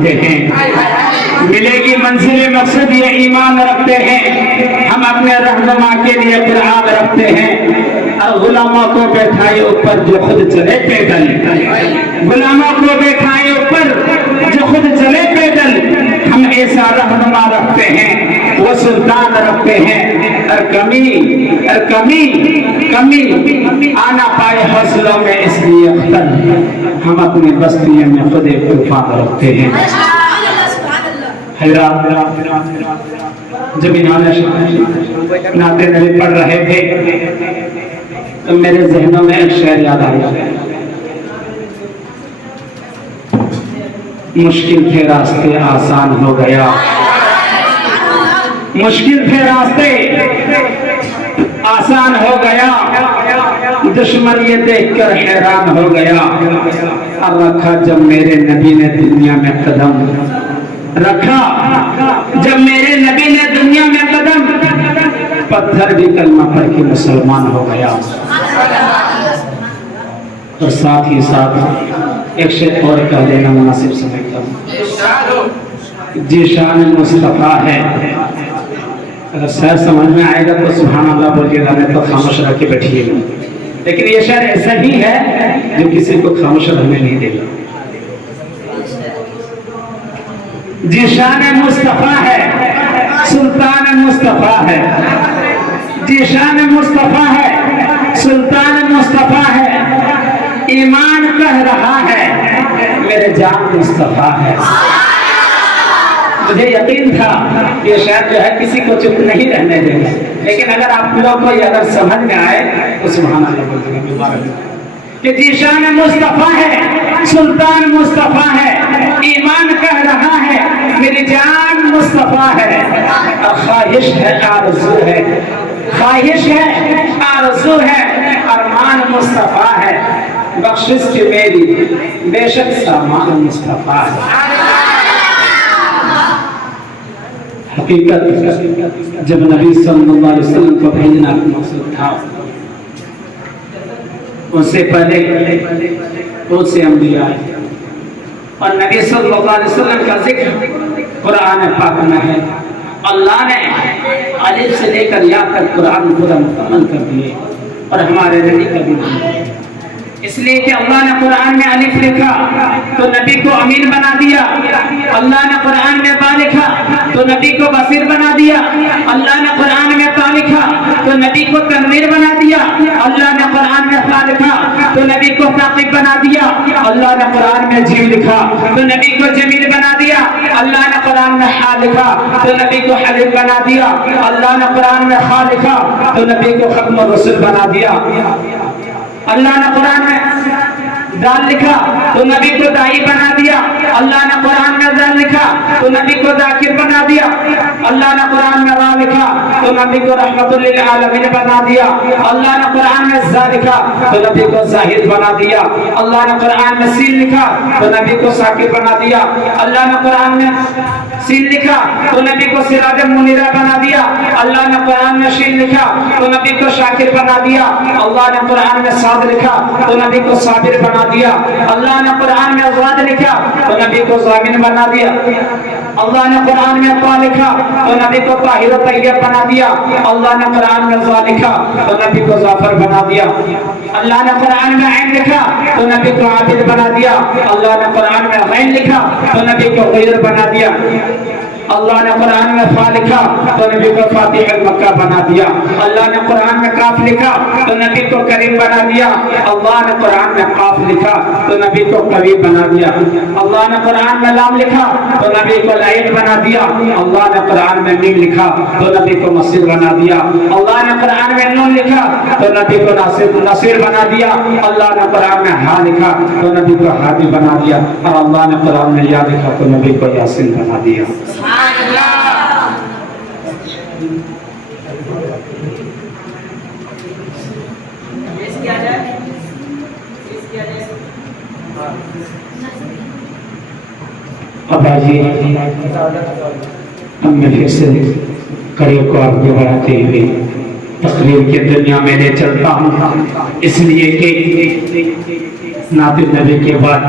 رکھتے ہیں، ملے گی منزل مقصد یہ ایمان رکھتے ہیں، ہم اپنے رہنما کے لیے قرآن رکھتے ہیں، اور غلاموں کو بیٹھائے اوپر جو خود چلے پیدل، غلاموں کو بیٹھائے اوپر جو خود چلے پیدل، ہم ایسا رہنما رکھتے ہیں، وہ سلطان رکھتے ہیں، اور کمی آنا پائے حوصلوں میں اس لیے اختر، ہم اپنی بستیوں میں خود طوفان رکھتے ہیں۔ حیرات جب انہوں نے نعت نبی پڑھ رہے تھے تو میرے ذہنوں میں ایک شعر یاد آیا، مشکل تھے راستے آسان ہو گیا، مشکل تھے راستے آسان ہو گیا، دشمن یہ دیکھ کر حیران ہو گیا، اور رکھا جب میرے نبی نے دنیا میں قدم رکھا، جب میرے نبی نے دنیا میں قدم، پتھر بھی کلمہ پڑھ کے مسلمان ہو گیا۔ اور ساتھ ہی ساتھ ایک شعر اور کہہ دینا مناسب سمجھتا ہوں، جی شان مصطفیٰ ہے، اگر شعر سمجھ میں آئے گا تو سبحان اللہ بولیے گا، نہیں تو خاموش رہ کے بیٹھیے گا، لیکن یہ شعر ایسا ہی ہے جو کسی کو خاموش رہنے نہیں دے گا۔ جی شان مصطفیٰ ہے، سلطان مصطفیٰ ہے، جی شان مصطفیٰ ہے، سلطان مصطفیٰ ہے، ایمان کہہ رہا ہے، میرے جان مصطفیٰ ہے۔ مجھے یقین تھا یہ شاید جو ہے کسی کو چپ نہیں رہنے دیں گے، لیکن اگر آپ لوگ کو یہ اگر سمجھ میں آئے تو سبحان اللہ بولتے ہیں مبارک، کہ جی شان مصطفیٰ ہے، سلطان مصطفیٰ ہے، ایمان کہہ رہا ہے، میری جان مصطفیٰ ہے، اور خواہش ہے آرزو ہے، خواہش ہے آرزو ہے، ارمان مصطفیٰ ہے، بخشش کی میری بے شک سامان مصطفیٰ ہے۔ حقیقت جب نبی صلی اللہ علیہ وسلم کو بھیجنا مقصود تھا، ان سے پہلے بہت سے انبیاء آئے، اور نبی صلی اللہ علیہ وسلم کا ذکر قرآن پاک میں ہے، اللہ نے الف سے لے کر یا تک قرآن پورا مکمل کر دیے، اور ہمارے نبی کا بھی نہیں، اس لیے کہ اللہ نے قرآن میں الف لکھا تو نبی کو امین بنا دیا، اللہ نے قرآن میں با لکھا تو نبی کو بصیر بنا دیا، اللہ نے قرآن میں تا لکھا تو نبی کو تنویر بنا دیا، اللہ نے قرآن میں فا لکھا تو نبی کو ثاقب بنا دیا، اللہ نے قرآن میں جیم لکھا تو نبی کو جمیل بنا دیا، اللہ نے قرآن میں حا لکھا تو نبی کو حلیم بنا دیا، اللہ نے قرآن میں خا لکھا تو نبی کو ختم الرسل بنا دیا، اللہ نے قرآن میں دال لکھا تو نبی کو دائی بنا دیا، اللہ نے قرآن میں ذال لکھا تو نبی کو ذاکر بنا دیا، اللہ نے قرآن میں را لکھا تو نبی کو رحمت للعالمین بنا دیا، اللہ نے قرآن میں زا لکھا تو نبی کو زاہد بنا دیا، اللہ نے قرآن میں سین لکھا تو نبی کو ساکر بنا دیا، اللہ نے قرآن میں سین لکھا تو نبی کو سراج منیرہ بنا دیا، اللہ نے قرآن میں شین لکھا تو نبی کو شاکر بنا دیا، اللہ نے قرآن میں صاد لکھا تو نبی کو صابر بنا دیا، اللہ نے قرآن میں ضاد لکھا تو نبی کو ضامن بنا دیا، اللہ نے قرآن میں طا لکھا تو نبی کو طاہر و طیب بنا دیا، اللہ نے قرآن میں ضا لکھا تو نبی کو ظافر بنا دیا، اللہ نے قرآن میں عین لکھا تو نبی کو عابد بنا دیا، اللہ نے قرآن میں غین لکھا تو نبی کو غیر بنا دیا، اللہ نے قرآن میں فا لکھا تو نبی کو فاتح مکہ بنا دیا، اللہ نے قرآن میں کاف لکھا تو نبی کو کریم بنا دیا، اللہ نے قرآن میں قاف لکھا تو نبی کو قوی بنا دیا، اللہ نے قرآن میں لام لکھا تو نبی کو لعین بنا دیا، اللہ نے قرآن میں میم لکھا تو نبی کو مصیر بنا دیا، اللہ نے قرآن میں نون لکھا تو نبی کو نصیر بنا دیا، اللہ نے قرآن میں ہا لکھا تو نبی کو ہادی بنا دیا، اور اللہ نے قرآن میں یا لکھا تو نبی کو یاسین بنا دیا۔ اب آئیے ہم میں پھر سے قریب کو آگے بڑھاتے ہوئے تقریر کے دنیا میں لے چلتا ہوں، اس لیے کہ نعت نبی کے بعد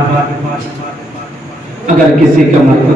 اگر کسی کا مطلب